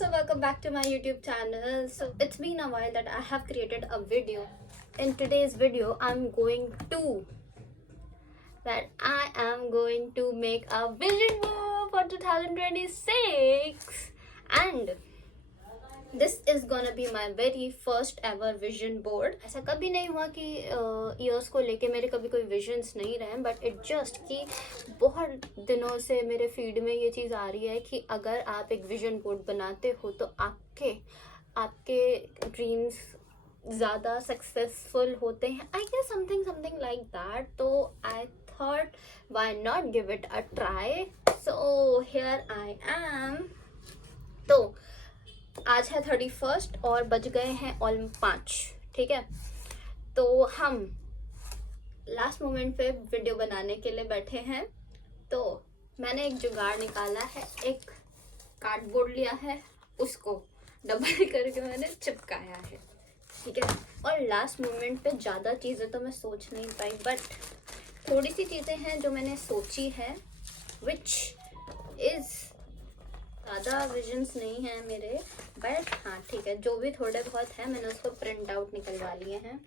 so welcome back to my YouTube channel. So it's been a while that I have created a video. In today's video, I am going to make a vision board for 2026, and this is gonna be my very first ever vision board. ऐसा कभी नहीं हुआ कि years को लेके मेरे कभी कोई विजन्स नहीं रहे, बट इट जस्ट कि बहुत दिनों से मेरे फीड में ये चीज़ आ रही है कि अगर आप एक विजन बोर्ड बनाते हो तो आपके ड्रीम्स ज़्यादा सक्सेसफुल होते हैं. I guess something like that. तो I thought why not give it a try. So here I am. तो आज है 31 और बज गए हैं ऑलमोस्ट 5. ठीक है, तो हम लास्ट मोमेंट पे वीडियो बनाने के लिए बैठे हैं. तो मैंने एक जुगाड़ निकाला है, एक कार्डबोर्ड लिया है, उसको डबल करके मैंने चिपकाया है. ठीक है, और लास्ट मोमेंट पे ज़्यादा चीज़ें तो मैं सोच नहीं पाई, बट थोड़ी सी चीज़ें हैं जो मैंने सोची है, विच इज़ ज़्यादा विजन्स नहीं है मेरे, बट हाँ ठीक है, जो भी थोड़े बहुत है मैंने उसको प्रिंट आउट निकलवा लिए हैं.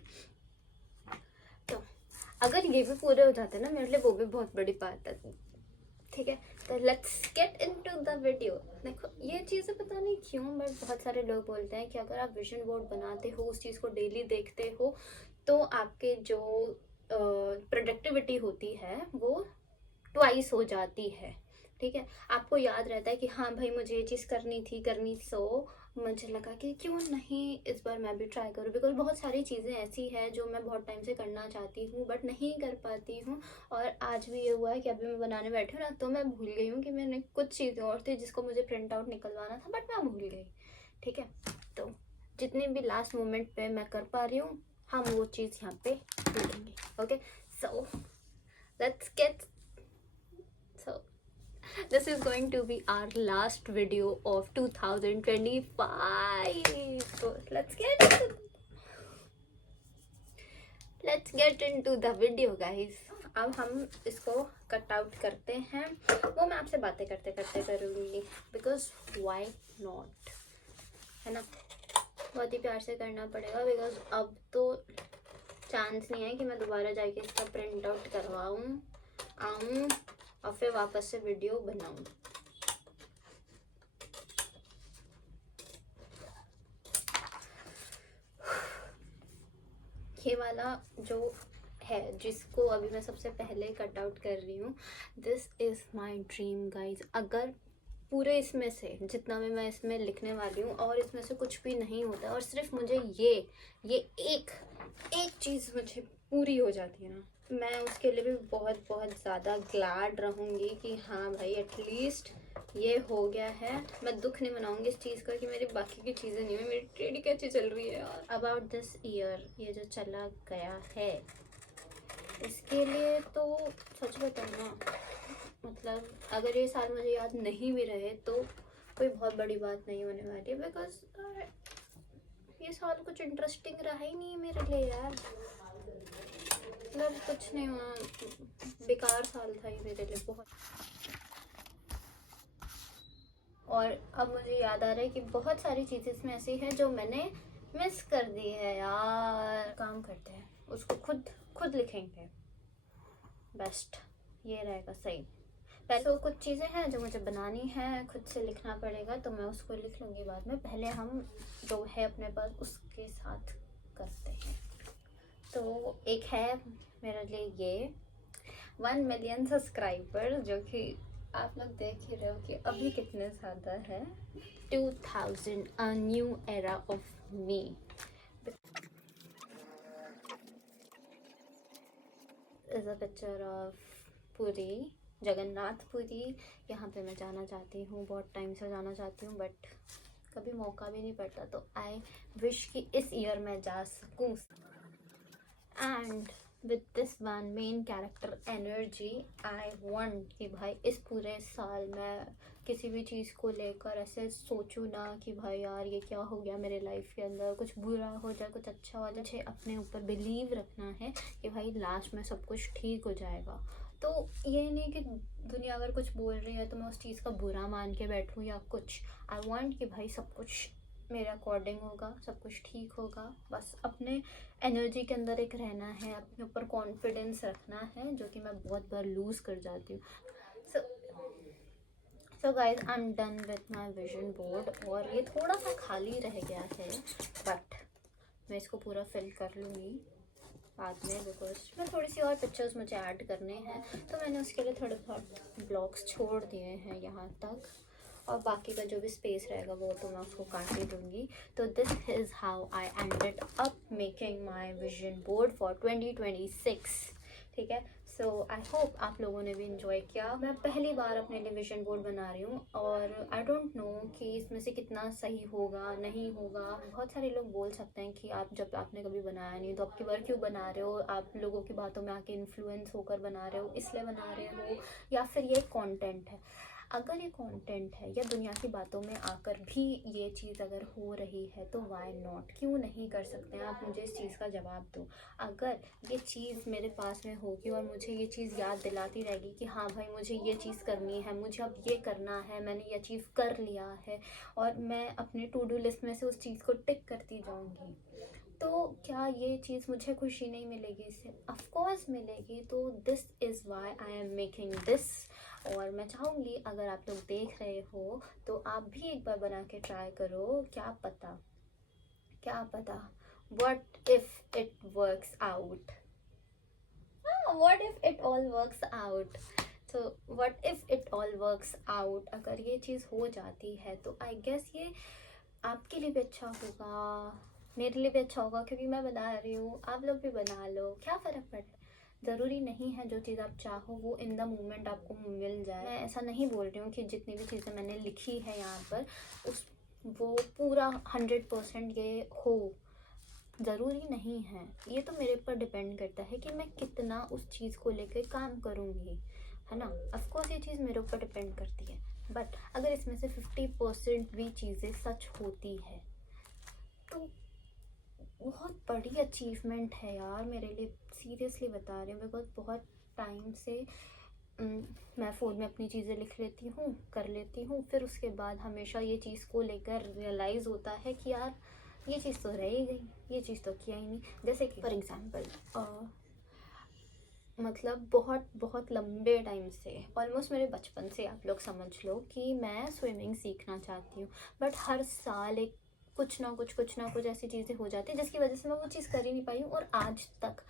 तो अगर ये भी पूरे हो जाते ना मेरे लिए, वो भी बहुत बड़ी बात है. ठीक है, तो let's get into the video. देखो, ये चीज़ें पता नहीं क्यों बट बहुत सारे लोग बोलते हैं कि अगर आप विजन बोर्ड बनाते हो, उस चीज़ को डेली देखते हो, तो आपके जो प्रोडक्टिविटी होती है वो ट्वाइस हो जाती है. ठीक है, आपको याद रहता है कि हाँ भाई मुझे ये चीज़ करनी. सो मुझे लगा कि क्यों नहीं इस बार मैं भी ट्राई करूँ, बिकॉज बहुत सारी चीज़ें ऐसी हैं जो मैं बहुत टाइम से करना चाहती हूँ बट नहीं कर पाती हूँ. और आज भी ये हुआ है कि अभी मैं बनाने बैठी हूँ ना, तो मैं भूल गई हूँ कि मैंने कुछ चीज़ें और थी जिसको मुझे प्रिंट आउट निकलवाना था, बट मैं भूल गई. ठीक है, तो जितने भी लास्ट मोमेंट पे मैं कर पा रही हूँ, हम वो चीज़ यहाँ पे देखेंगे. Okay, so let's get. So this is going to be our last video of 2025. So let's get into the video guys. अब हम इसको कट आउट करते हैं. वो मैं आपसे बातें करते करते करूँगी, बिकॉज वाई नॉट, है ना. बहुत ही प्यार से करना पड़ेगा, बिकॉज अब तो चांस नहीं है कि मैं दोबारा जाके इसका प्रिंट आउट करवाऊँ, आऊँ और फिर वापस से वीडियो बनाऊं. ये वाला जो है जिसको अभी मैं सबसे पहले कट आउट कर रही हूँ, this is my dream guys. अगर पूरे इसमें से जितना भी मैं इसमें लिखने वाली हूँ और इसमें से कुछ भी नहीं होता और सिर्फ मुझे ये एक चीज़ मुझे पूरी हो जाती है ना, मैं उसके लिए भी बहुत बहुत ज़्यादा ग्लैड रहूँगी कि हाँ भाई एटलीस्ट ये हो गया है. मैं दुख नहीं मनाऊँगी इस चीज़ का कि मेरी बाकी की चीज़ें नहीं हुई, मेरी ट्रेडिंग कैसी चल रही है. और अबाउट दिस ईयर, ये जो चला गया है, इसके लिए तो सच बताऊँ ना, मतलब अगर ये साल मुझे याद नहीं भी रहे तो कोई बहुत बड़ी बात नहीं होने वाली है, बिकॉज ये साल कुछ इंटरेस्टिंग रहा ही नहीं मेरे लिए यार. मतलब कुछ नहीं हुआ, बेकार साल था ये मेरे लिए बहुत. और अब मुझे याद आ रहा है कि बहुत सारी चीज़ें इसमें ऐसी हैं जो मैंने मिस कर दी है यार. काम करते हैं, उसको खुद लिखेंगे, बेस्ट ये रहेगा सही. पहले तो कुछ चीज़ें हैं जो मुझे बनानी है, खुद से लिखना पड़ेगा, तो मैं उसको लिख लूँगी बाद में. पहले हम जो है अपने पास उसके साथ करते हैं. तो एक है मेरे लिए ये 1 मिलियन सब्सक्राइबर, जो कि आप लोग देख ही रहे हो कि अभी कितने ज़्यादा है. 2000 a new era of me. Is a picture of Puri, Jagannathpuri. यहाँ पे मैं जाना चाहती हूँ, बहुत टाइम से जाना चाहती हूँ, बट कभी मौका भी नहीं पड़ता. तो आई विश कि इस ईयर मैं जा सकूँ. And with this one main character energy, I want कि भाई इस पूरे साल मैं किसी भी चीज़ को लेकर ऐसे सोचूं ना कि भाई यार ये क्या हो गया मेरे लाइफ के अंदर, कुछ बुरा हो जाए कुछ अच्छा हो जाए. मुझे अपने ऊपर बिलीव रखना है कि भाई लास्ट में सब कुछ ठीक हो जाएगा. तो ये नहीं कि दुनिया अगर कुछ बोल रही है तो मैं उस चीज़ का बुरा मान के बैठूँ या कुछ। आई वांट कि भाई सब कुछ मेरे अकॉर्डिंग होगा, सब कुछ ठीक होगा। बस अपने एनर्जी के अंदर एक रहना है, अपने ऊपर कॉन्फिडेंस रखना है, जो कि मैं बहुत बार लूज़ कर जाती हूँ। So guys I am done with my vision board, और ये थोड़ा सा खाली रह गया है बट मैं इसको पूरा फिल कर लूँगी बाद में, बिकॉज मैं थोड़ी सी और पिक्चर्स मुझे ऐड करने हैं, तो मैंने उसके लिए थोड़े बहुत ब्लॉक्स छोड़ दिए हैं यहाँ तक, और बाकी का जो भी स्पेस रहेगा वो तो मैं उसको काट ही दूँगी। तो this is how I ended up making my vision board for 2026। ठीक है, सो आई होप आप लोगों ने भी इंजॉय किया। मैं पहली बार अपने लिए विजन बोर्ड बना रही हूँ, और आई डोंट नो कि इसमें से कितना सही होगा नहीं होगा। बहुत सारे लोग बोल सकते हैं कि आप जब आपने कभी बनाया नहीं तो आपकी बार क्यों बना रहे हो, आप लोगों की बातों में आके इन्फ्लुएंस होकर बना रहे हो इसलिए बना रहे हो, या फिर ये कंटेंट है। अगर ये कंटेंट है या दुनिया की बातों में आकर भी ये चीज़ अगर हो रही है तो वाई नॉट, क्यों नहीं कर सकते हैं। आप मुझे इस चीज़ का जवाब दो। अगर ये चीज़ मेरे पास में होगी और मुझे ये चीज़ याद दिलाती रहेगी कि हाँ भाई मुझे ये चीज़ करनी है, मुझे अब ये करना है, मैंने ये अचीव कर लिया है, और मैं अपने टू डू लिस्ट में से उस चीज़ को टिक करती जाऊँगी, तो क्या ये चीज़ मुझे खुशी नहीं मिलेगी? इससे ऑफ कोर्स मिलेगी। तो this is why I am making this. और मैं चाहूँगी अगर आप लोग देख रहे हो तो आप भी एक बार बना के ट्राई करो। क्या पता what if it works out? what if it all works out? So what if it all works out? अगर ये चीज़ हो जाती है तो आई गेस ये आपके लिए भी अच्छा होगा, मेरे लिए भी अच्छा होगा, क्योंकि मैं बना रही हूँ, आप लोग भी बना लो, क्या फ़र्क पड़ता है। ज़रूरी नहीं है जो चीज़ आप चाहो वो इन द मोमेंट आपको मिल जाए। मैं ऐसा नहीं बोल रही हूँ कि जितनी भी चीज़ें मैंने लिखी है यहाँ पर उस वो पूरा 100% ये हो, ज़रूरी नहीं है। ये तो मेरे ऊपर डिपेंड करता है कि मैं कितना उस चीज़ को लेकर काम करूँगी, है ना। ऑफकोर्स ये चीज़ मेरे ऊपर डिपेंड करती है, बट अगर इसमें से 50% भी चीज़ें सच होती है तो बहुत बड़ी अचीवमेंट है यार मेरे लिए, सीरियसली बता रही हूँ। बिकॉज बहुत टाइम से मैं फ़ोन में अपनी चीज़ें लिख लेती हूँ, कर लेती हूँ, फिर उसके बाद हमेशा ये चीज़ को लेकर रियलाइज़ होता है कि यार ये चीज़ तो रह ही गई, ये चीज़ तो किया ही नहीं। जैसे कि फॉर एग्ज़ाम्पल मतलब बहुत बहुत लंबे टाइम से, ऑलमोस्ट मेरे बचपन से आप लोग समझ लो कि मैं स्विमिंग सीखना चाहती हूँ, बट हर साल एक कुछ ना कुछ ऐसी चीज़ें हो जाती है जिसकी वजह से मैं वो चीज़ कर ही नहीं पाई हूँ, और आज तक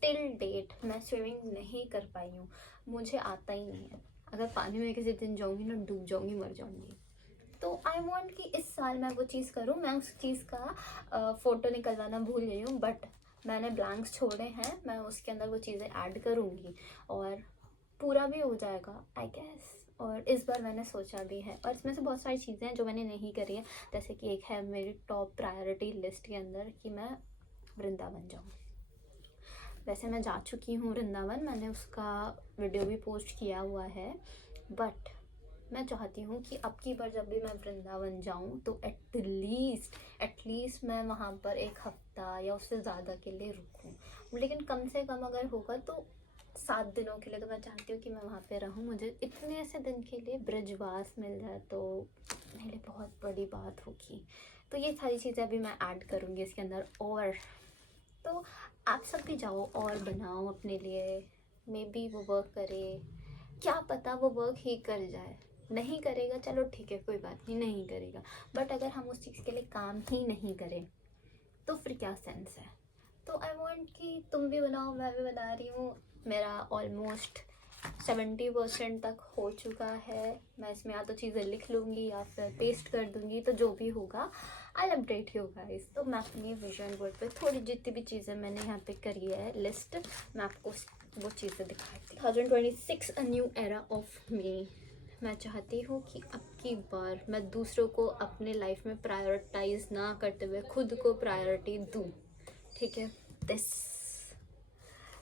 टिल डेट मैं स्विमिंग नहीं कर पाई हूँ। मुझे आता ही नहीं है। अगर पानी में किसी दिन जाऊँगी ना, डूब जाऊँगी, मर जाऊँगी। तो आई वॉन्ट कि इस साल मैं वो चीज़ करूँ। मैं उस चीज़ का फ़ोटो निकलवाना भूल गई हूँ, बट मैंने ब्लैंक्स छोड़े हैं, मैं उसके अंदर वो चीज़ें ऐड करूँगी और पूरा भी हो जाएगा आई गेस। और इस बार मैंने सोचा भी है, और इसमें से बहुत सारी चीज़ें हैं जो मैंने नहीं करी है। जैसे कि एक है मेरी टॉप प्रायोरिटी लिस्ट के अंदर कि मैं वृंदावन जाऊँ। वैसे मैं जा चुकी हूँ वृंदावन, मैंने उसका वीडियो भी पोस्ट किया हुआ है, बट मैं चाहती हूँ कि अब की बार जब भी मैं वृंदावन जाऊँ तो एटलीस्ट मैं वहाँ पर एक हफ्ता या उससे ज़्यादा के लिए रुकूँ। लेकिन कम से कम अगर होगा तो 7 दिनों के लिए तो मैं चाहती हूँ कि मैं वहाँ पे रहूँ। मुझे इतने से दिन के लिए ब्रजवास मिल जाए तो मेरे लिए बहुत बड़ी बात होगी। तो ये सारी चीज़ें अभी मैं ऐड करूँगी इसके अंदर। और तो आप सब भी जाओ और बनाओ अपने लिए, मे बी वो वर्क करे, क्या पता वो वर्क ही कर जाए। नहीं करेगा चलो ठीक है, कोई बात नहीं करेगा, बट अगर हम उस चीज़ के लिए काम ही नहीं करें तो फिर क्या सेंस है। तो आई वॉन्ट कि तुम भी बनाओ, मैं भी बना रही हूँ। मेरा ऑलमोस्ट 70% तक हो चुका है। मैं इसमें या तो चीज़ें लिख लूँगी या फिर पेस्ट कर दूँगी, तो जो भी होगा आई अपडेट यू गाइस। तो मैं अपनी विजन बोर्ड पे थोड़ी जितनी भी चीज़ें मैंने यहाँ पे करी है लिस्ट, मैं आपको वो चीज़ें दिखाती हूँ। 2026 अ न्यू एरा ऑफ मी। मैं चाहती हूँ कि अब की बार मैं दूसरों को अपने लाइफ में प्रायोरिटाइज ना करते हुए खुद को प्रायोरिटी दूँ। ठीक है, दिस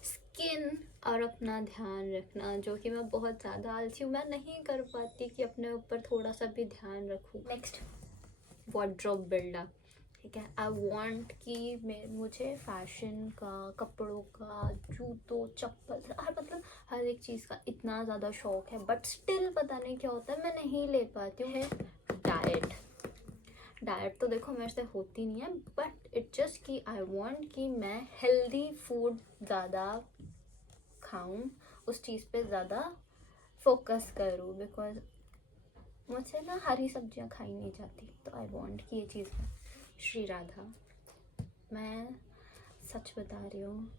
स्किन और अपना ध्यान रखना, जो कि मैं बहुत ज़्यादा आलसी हूँ, मैं नहीं कर पाती कि अपने ऊपर थोड़ा सा भी ध्यान रखूँ। Next, wardrobe buildup. ठीक है। आई वॉन्ट कि मुझे फैशन का, कपड़ों का, जूतों, चप्पल, हर मतलब हर एक चीज़ का इतना ज़्यादा शौक है, बट स्टिल पता नहीं क्या होता है मैं नहीं ले पाती हूँ। डाइट तो देखो मेरे से होती नहीं है, बट इट जस्ट कि आई वांट कि मैं हेल्दी फूड ज़्यादा खाऊं, उस चीज़ पे ज़्यादा फोकस करूं, बिकॉज मुझसे ना हरी सब्जियां खाई नहीं जाती। तो आई वांट कि ये चीज़ है। श्री राधा, मैं सच बता रही हूँ,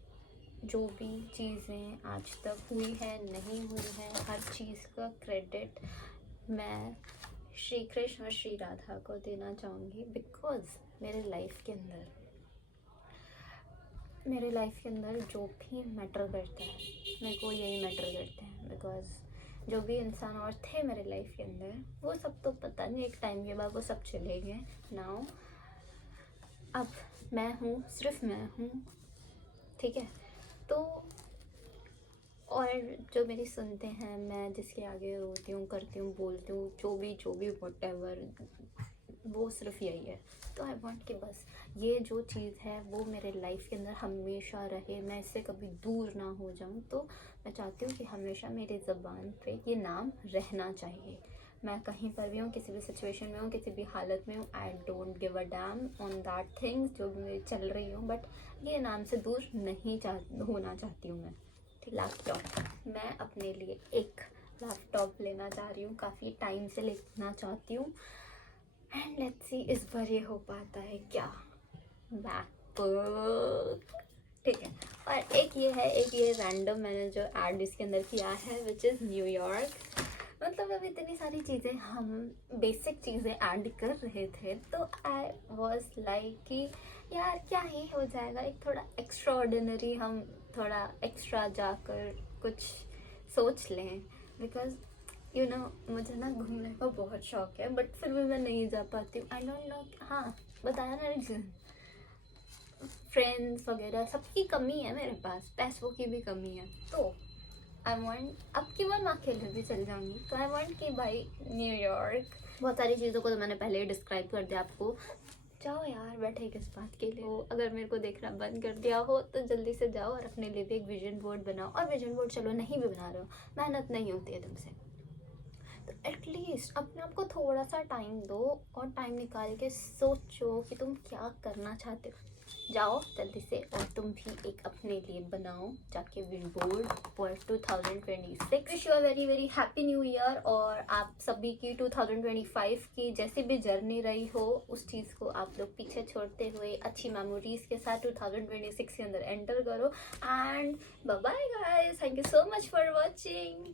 जो भी चीज़ें आज तक हुई है, नहीं हुई है, हर चीज़ का क्रेडिट मैं श्री कृष्ण और श्री राधा को देना चाहूँगी, बिकॉज मेरे लाइफ के अंदर जो भी मैटर करता है मेरे को यही मैटर करते हैं। बिकॉज जो भी इंसान और थे मेरे लाइफ के अंदर, वो सब तो पता नहीं एक टाइम के बाद वो सब चले गए। नाउ अब मैं हूँ, सिर्फ मैं हूँ, ठीक है। तो और जो मेरी सुनते हैं, मैं जिसके आगे रोती हूँ, करती हूँ, बोलती हूँ, जो भी व्हाटएवर, वो सिर्फ यही है। तो आई वांट कि बस ये जो चीज़ है वो मेरे लाइफ के अंदर हमेशा रहे, मैं इससे कभी दूर ना हो जाऊँ। तो मैं चाहती हूँ कि हमेशा मेरी ज़बान पे ये नाम रहना चाहिए। मैं कहीं पर भी हूँ, किसी भी सिचुएशन में हूँ, किसी भी हालत में हूँ, I don't give a dam on that things जो भी मेरी चल रही हूँ, बट ये नाम से दूर नहीं होना चाहती हूँ मैं। लैपटॉप, मैं अपने लिए एक लैपटॉप लेना चाह रही हूँ, काफ़ी टाइम से लेना चाहती हूँ, एंड लेट्स सी इस बार ये हो पाता है क्या। मैकबुक, ठीक है। और एक ये रैंडम मैंने जो ऐड इसके अंदर किया है, विच इज़ न्यूयॉर्क। मतलब अब इतनी सारी चीज़ें, हम बेसिक चीज़ें ऐड कर रहे थे, तो आई वॉज लाइक कि यार क्या ही हो जाएगा, एक थोड़ा एक्स्ट्रा ऑर्डिनरी, हम थोड़ा एक्स्ट्रा जाकर कुछ सोच लें। बिकॉज यू नो मुझे ना घूमने का बहुत शौक है, बट फिर भी मैं नहीं जा पाती हूँ। I don't know. हाँ, बताया ना रीज़न, फ्रेंड्स वगैरह सबकी कमी है, मेरे पास पैसों की भी कमी है। तो आई वांट, अब की बार मैं अकेले भी चल जाऊंगी, तो आई वांट कि भाई न्यूयॉर्क, बहुत सारी चीज़ों को तो मैंने पहले ही डिस्क्राइब कर दिया आपको। जाओ यार, बैठे किस बात के लिए। तो अगर मेरे को देखना बंद कर दिया हो तो जल्दी से जाओ और अपने लिए भी एक विजन बोर्ड बनाओ। और विजन बोर्ड चलो नहीं भी बना रहे हो, मेहनत नहीं होती है तुमसे, तो एटलीस्ट अपने आप को थोड़ा सा टाइम दो और टाइम निकाल के सोचो कि तुम क्या करना चाहते हो। जाओ जल्दी से और तुम भी एक अपने लिए बनाओ जाके vision board for 2026। Wish you a very very happy new year, और आप सभी की 2025 की जैसी भी जर्नी रही हो, उस चीज़ को आप लोग पीछे छोड़ते हुए अच्छी मेमोरीज के साथ 2026 के अंदर एंटर करो। And bye bye guys, thank you so much for watching.